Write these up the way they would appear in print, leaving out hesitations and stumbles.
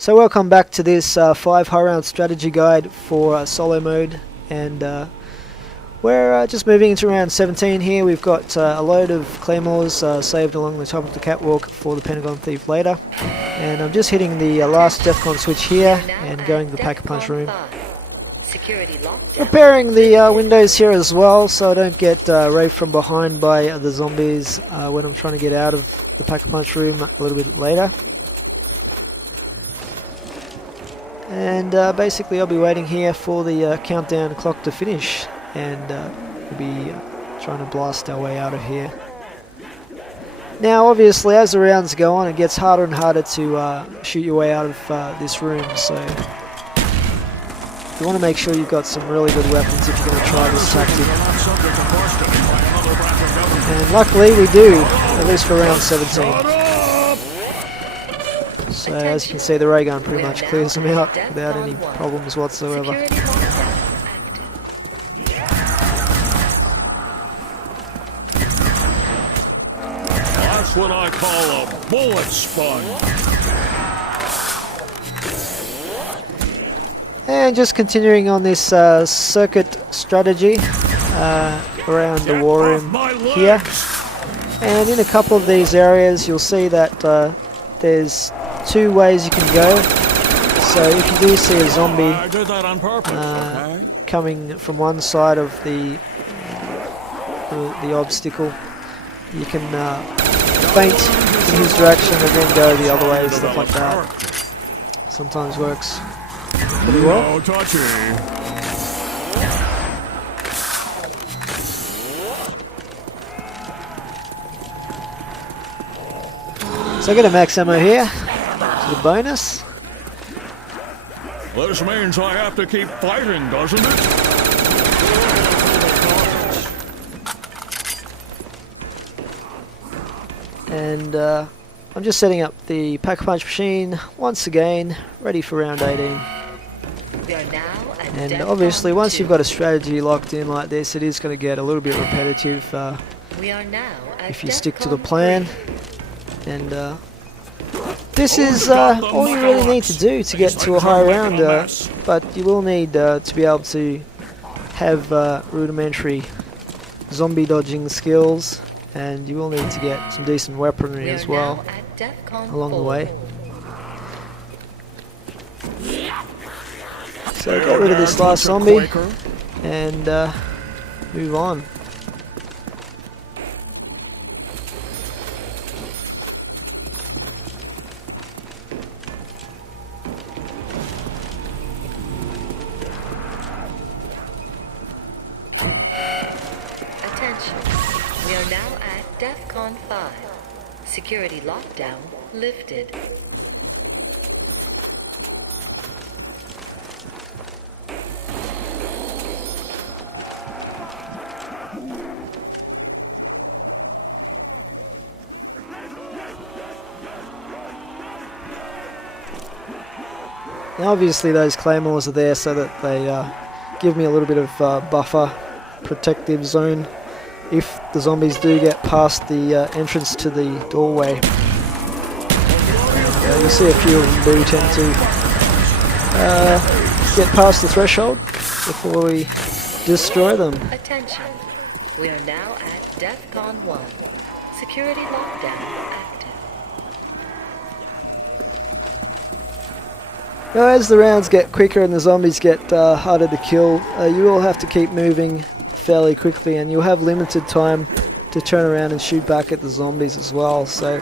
So welcome back to this 5 high round strategy guide for solo mode, and we're just moving into round 17 here. We've got a load of claymores saved along the top of the catwalk for the Pentagon Thief later, and I'm just hitting the last DEFCON switch here and going to the Pack-a-Punch room. Preparing the windows here as well so I don't get raped from behind by the zombies when I'm trying to get out of the Pack-a-Punch room a little bit later. And basically I'll be waiting here for the countdown clock to finish, and we'll be trying to blast our way out of here. Now obviously as the rounds go on it gets harder and harder to shoot your way out of this room, so you want to make sure you've got some really good weapons if you're going to try this tactic. And luckily we do, at least for round 17. So as you can see, the ray gun pretty much clears them out without any problems whatsoever. That's what I call a bullet sponge. And just continuing on this circuit strategy around the war room here. And in a couple of these areas you'll see that there's 2 ways you can go. So if you do see a zombie coming from one side of the obstacle, you can feint in his direction and then go the other way, stuff like that. Sometimes works pretty well. So I get a max ammo here, which is a bonus. This means I have to keep fighting, doesn't it? And I'm just setting up the Pack-a-Punch machine once again, ready for round 18. And obviously once you've got a strategy locked in like this, it is going to get a little bit repetitive if you stick to the plan. And this is all you really need to do to get to a high round, but you will need to be able to have rudimentary zombie dodging skills, and you will need to get some decent weaponry as well along the way. So get rid of this last zombie and move on. We are now at DEFCON 5. Security lockdown lifted. Now obviously those claymores are there so that they give me a little bit of buffer, protective zone if the zombies do get past the entrance to the doorway. You see a few of them do tend to get past the threshold before we destroy them. Attention, we are now at DEFCON 1. Security lockdown active. Now as the rounds get quicker and the zombies get harder to kill, you will have to keep moving fairly quickly, and you'll have limited time to turn around and shoot back at the zombies as well, so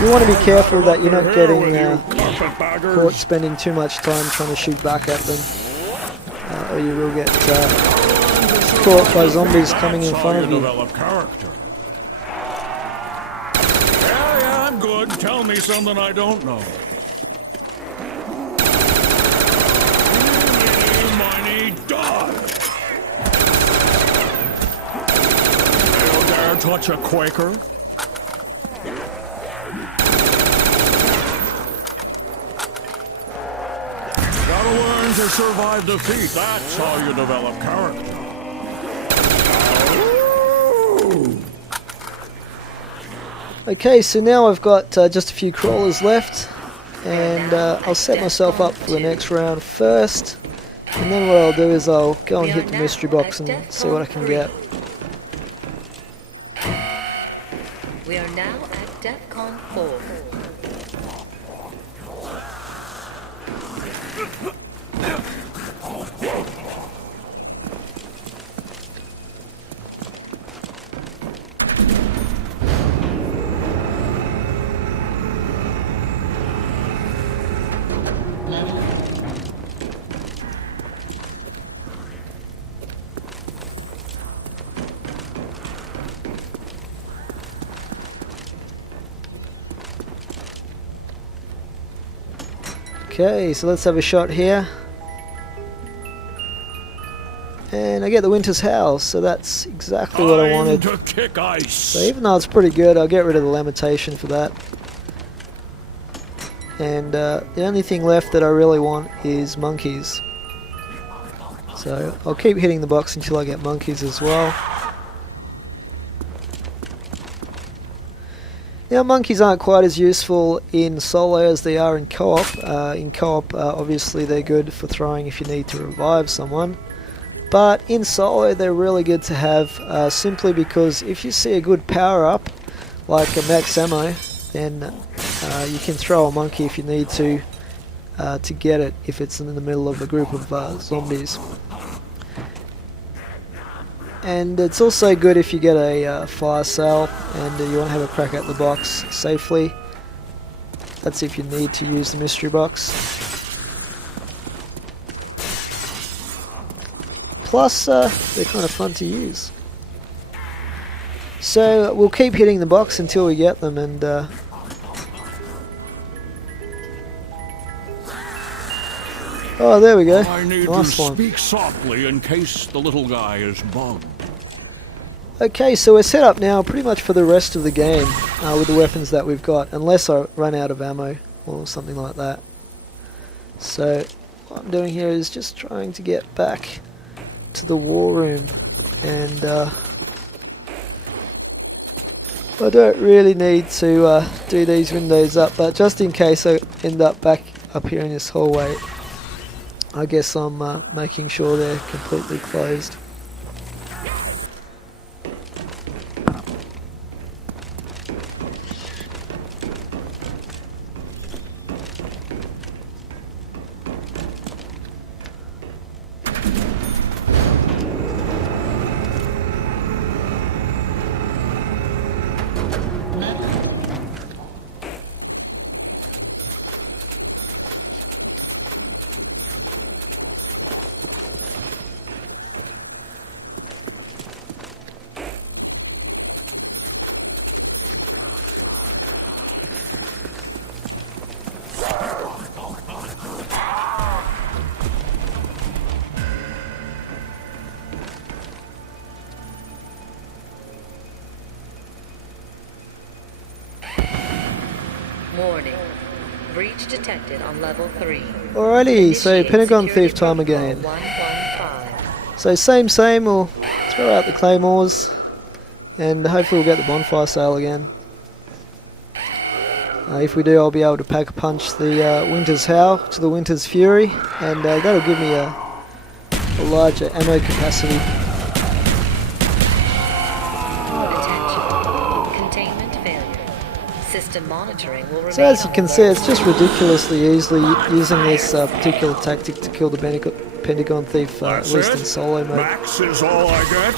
you want to be careful that you're not getting caught spending too much time trying to shoot back at them, or you will get caught by zombies coming in front of you. Yeah, I'm good. Tell me something I don't know. Money dodge. Touch a Quaker. Gotta learn to survive defeat. That's how you develop character. Okay, so now I've got just a few crawlers left, and I'll set myself up for the next round first, and then what I'll do is I'll go and hit the mystery box and see what I can get. We are now at DEFCON 4. Okay, so let's have a shot here. And I get the Winter's Howl, so that's exactly what I wanted. To kick ice. So even though it's pretty good, I'll get rid of the lamentation for that. And the only thing left that I really want is monkeys. So I'll keep hitting the box until I get monkeys as well. Now, monkeys aren't quite as useful in solo as they are in co-op. In co-op, obviously they're good for throwing if you need to revive someone. But in solo, they're really good to have, simply because if you see a good power-up, like a max ammo, then you can throw a monkey if you need to get it, if it's in the middle of a group of zombies. And it's also good if you get a fire sale and you want to have a crack at the box safely. That's if you need to use the mystery box. Plus, they're kind of fun to use. So we'll keep hitting the box until we get them, and oh, there we go. I need nice to one. speak softly in case the little guy is bugged. Okay, so we're set up now pretty much for the rest of the game with the weapons that we've got, unless I run out of ammo or something like that. So what I'm doing here is just trying to get back to the war room, and I don't really need to do these windows up, but just in case I end up back up here in this hallway, I guess I'm making sure they're completely closed. Warning. Breach detected on level 3. Alrighty, so Initiate Pentagon security Thief time protocol again. 115. So same, we'll throw out the claymores, and hopefully we'll get the bonfire sale again. If we do, I'll be able to pack a punch the Winter's Howl to the Winter's Fury, and that'll give me a larger ammo capacity. Attention. Containment failure. System monitoring will remain. So as you can see, it's just ridiculously easily using this particular tactic to kill the Pentagon Thief, at least in solo mode. Max is all I get.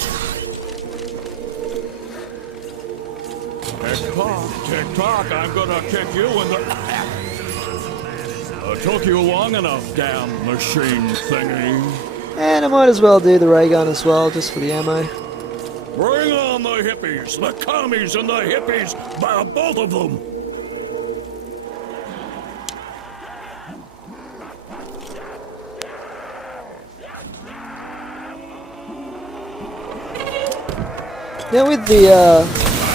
Tick tock, I'm gonna kick you in the... It took you long enough, damn machine thingy. And I might as well do the ray gun as well, just for the ammo. Bring on the hippies, the commies and the hippies, both of them. Now with the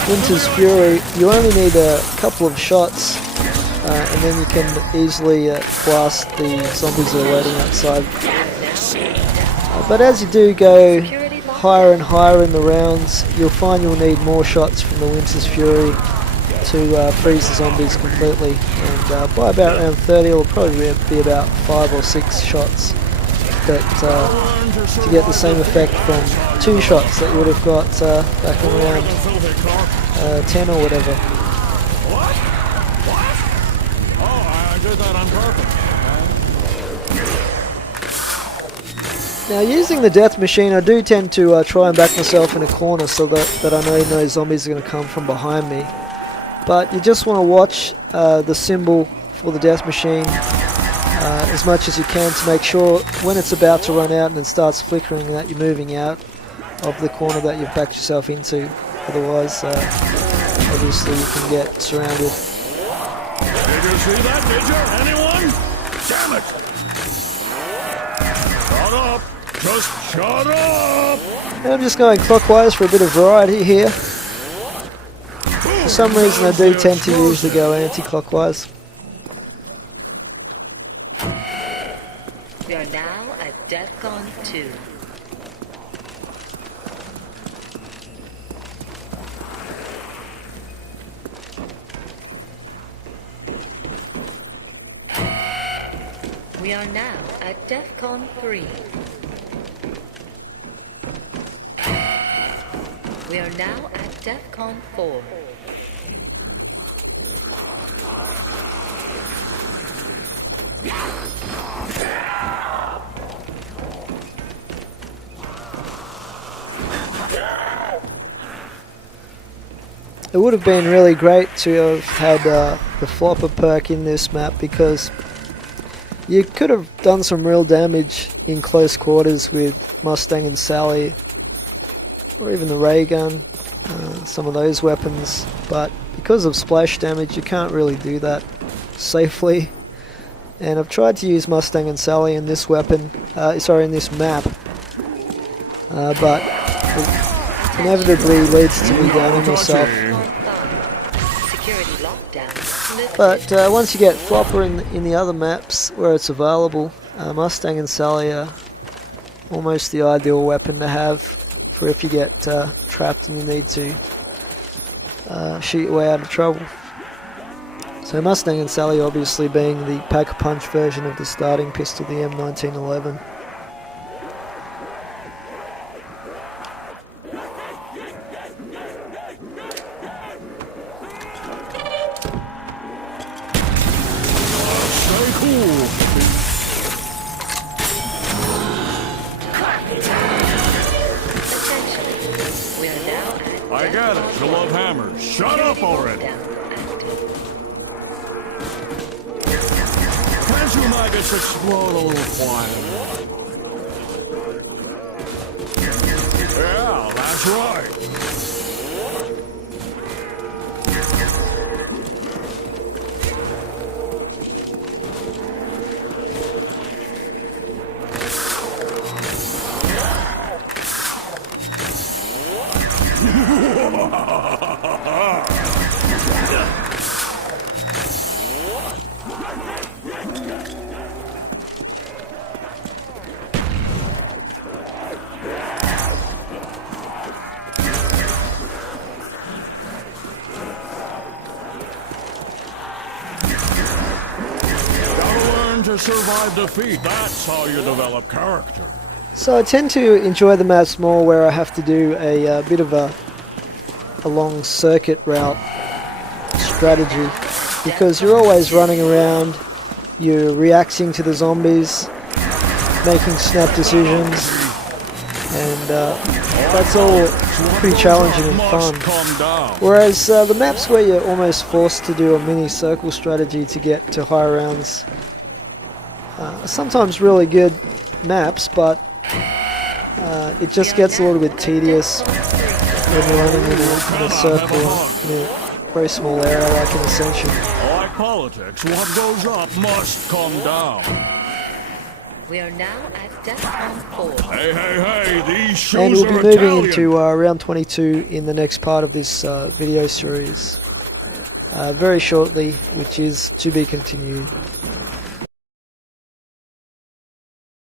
Winter's Fury, you only need a couple of shots, and then you can easily blast the zombies that are waiting outside. But as you do go higher and higher in the rounds, you'll find you'll need more shots from the Winter's Fury to freeze the zombies completely, and and by about round 30 it'll probably be about 5 or 6 shots, but to get the same effect from 2 shots that you would have got back in round 10 or whatever. What? What? Oh, I did that on purpose. Now, using the death machine, I do tend to try and back myself in a corner so that I know no zombies are going to come from behind me. But you just want to watch the symbol for the death machine as much as you can to make sure when it's about to run out and it starts flickering that you're moving out of the corner that you've backed yourself into. Otherwise, obviously you can get surrounded. Did you see that, did you? Anyone? Damn it! Shut up! Just shut up! And I'm just going clockwise for a bit of variety here. For some reason I do tend to usually go anti-clockwise. We are now at DEFCON 2. We are now at DEFCON 3. We are now at DEFCON 4. It would have been really great to have had the flopper perk in this map, because you could have done some real damage in close quarters with Mustang and Sally, or even the ray gun, some of those weapons, but because of splash damage you can't really do that safely. And I've tried to use Mustang and Sally in this weapon, in this map, but it inevitably leads to me downing myself. But once you get flopper in the other maps where it's available, Mustang and Sally are almost the ideal weapon to have for if you get trapped and you need to shoot your way out of trouble. So Mustang and Sally obviously being the pack-a-punch version of the starting pistol, the M1911. I get it. You love hammers. Shut up already. Can't you maggots explode a little quieter? Yeah, that's right. To survive defeat, that's how you develop character. So I tend to enjoy the maps more where I have to do a bit of a long circuit route strategy, because you're always running around, you're reacting to the zombies, making snap decisions, and that's all pretty challenging and fun. Whereas the maps where you're almost forced to do a mini circle strategy to get to high rounds are sometimes really good maps, but it just gets a little bit tedious when you're running in a circle in a very small area like an Ascension. Like politics, what goes up must come down. We are now at DEFCON 4. Hey, these shoes and we'll be are moving Italian. into round 22 in the next part of this video series very shortly, which is to be continued.